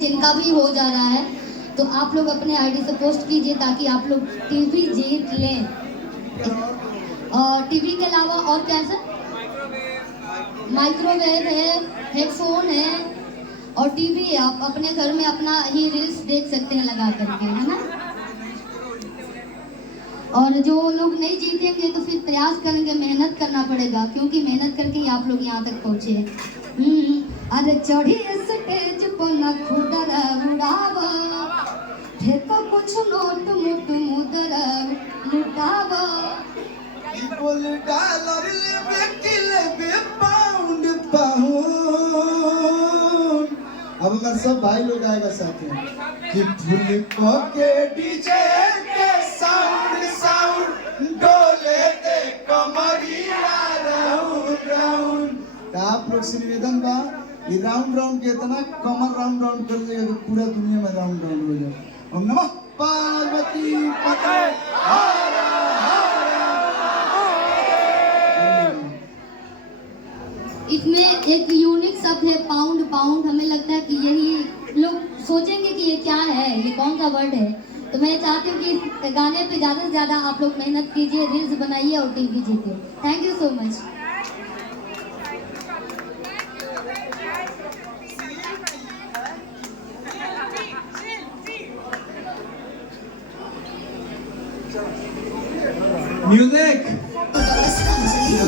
जिनका भी हो जा रहा है तो आप लोग अपने आईडी से पोस्ट कीजिए ताकि आप लोग टीवी जीत लें। और टीवी के अलावा और क्या सर? माइक्रोवेव है, हेडफोन है और टीवी है। आप अपने घर में अपना ही रील्स देख सकते हैं लगा करके, है ना। और जो लोग नहीं जीतेंगे तो फिर प्रयास करेंगे, मेहनत करना पड़ेगा क्योंकि मेहनत करके ही आप लोग यहाँ तक पहुँचे। अरे चढ़ी स्टेज पर न खुदरा उड़ावा, फेंको कुछ नोट मुट मुदरा लुटावा। बोल डॉलर लेबे कि लेबे पाउंड पाउंड। अब अगर सब भाई लोग आएगा साथ में कि फुल को के डीजे के साउंड साउंड डोले दे कमरिया राउंड राउंड। आप लोग से निवेदन बा ये राउंड राउंड के इतना कमर राउंड राउंड कर देगा कि पूरा दुनिया में राउंड राउंड हो जाए। ओम नमः पार्वती पते हर इसमें एक यूनिक शब्द है पाउंड। पाउंड हमें लगता है कि यही लोग सोचेंगे कि ये क्या है, ये कौन सा वर्ड है। तो मैं चाहती हूँ कि इस गाने पे ज़्यादा से ज़्यादा आप लोग मेहनत कीजिए, रील्स बनाइए और टीवी जीतिए। Thank you so much. Music